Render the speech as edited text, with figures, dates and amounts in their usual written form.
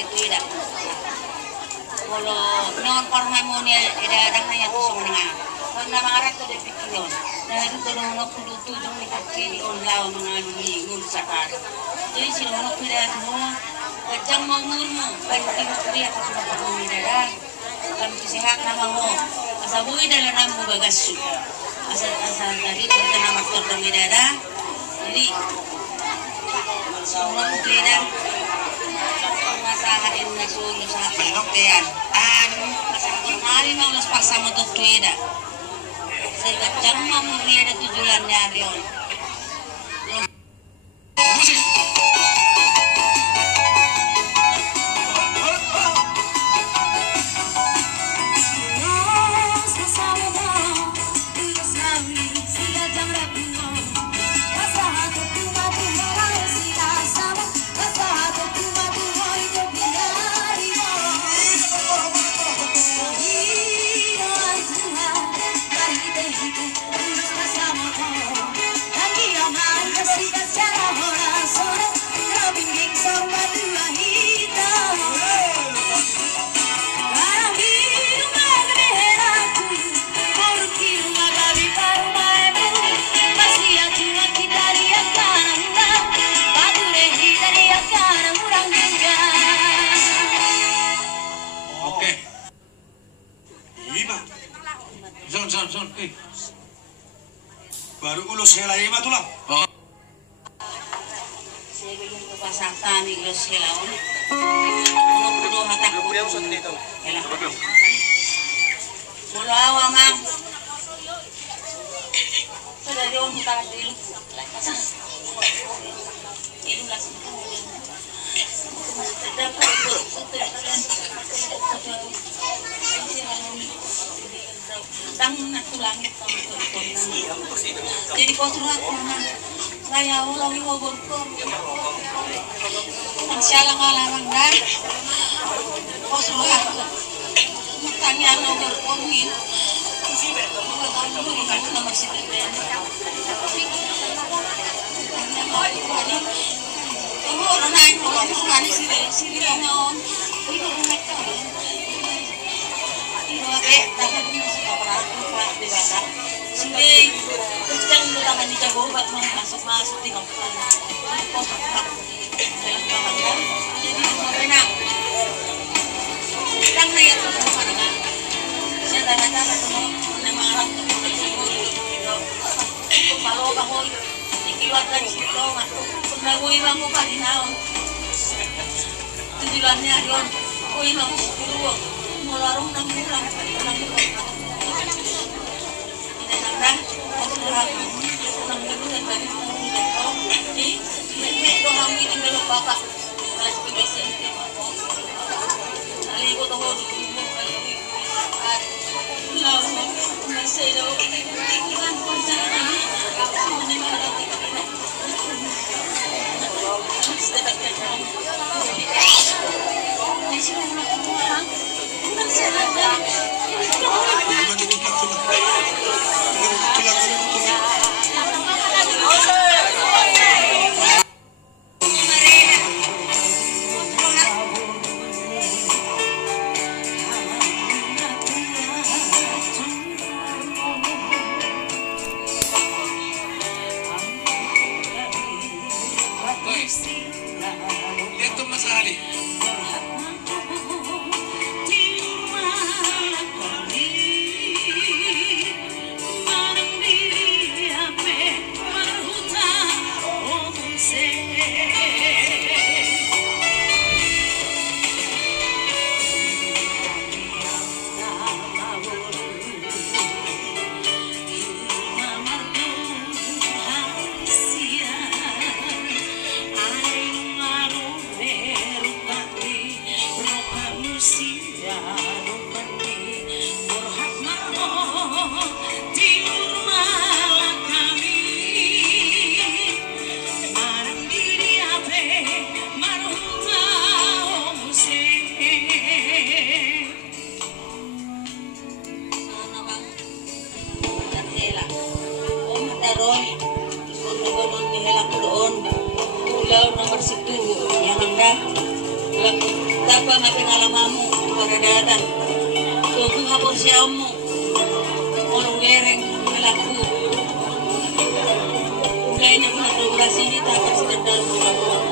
itu ida. Kalau non harmonia ida ada nanya tu sebenarnya. Karena mangarat tu depikion. Nah itu tu orang kudu tujung ni kaki di online mengalami ngurusakar. Jadi si orang kuda tu kacang mangurmu, banting kuda aku sudah kami dah. Kami sehat nama mo. Asabui dalam nama bagasu. Asal tadi kita nama kami dah. Jadi semua kuda masahain nasun sa pagkayan. Masahain hari mau las pasama tu kuda. Saya kacang mangurmu ada tujuannya Rion. Zon. Baru ulus helai mah tuh lah. Saya belum ke pasar tani ulus helaun. Kalau kudu hatak. Kuya usah dito. Helah. Mula awa mang. Sudah diom kita dulu. Ini lah. Dapat langit jadi kotor aku saya ulang ngobor masalah ngalarang dah kotor aku tanya ngobor komin nomor situ orang naik orang sini naon Sini, kencang tangan dijago buat masuk di kampung. Jadi enak. Kita nanya tuh sama dengan. Saya tanya ketemu nama orang kalau kamu dikiwatkan situ, pernah gue bangun pagi naon. Tujuannya Dion, gue bangun sepuluh, mau larung 6 bulan. Nah, aku nang dulu dan tadi di doang ini belum bapak kelas PBC kali aku tahu masih ada pikiran perencanaan ini Dapat mapinalamamu paradatan. Tugu hapon siyamu. Orang gereng melaku. Udah ini pun ada sini tak akan sedang dalam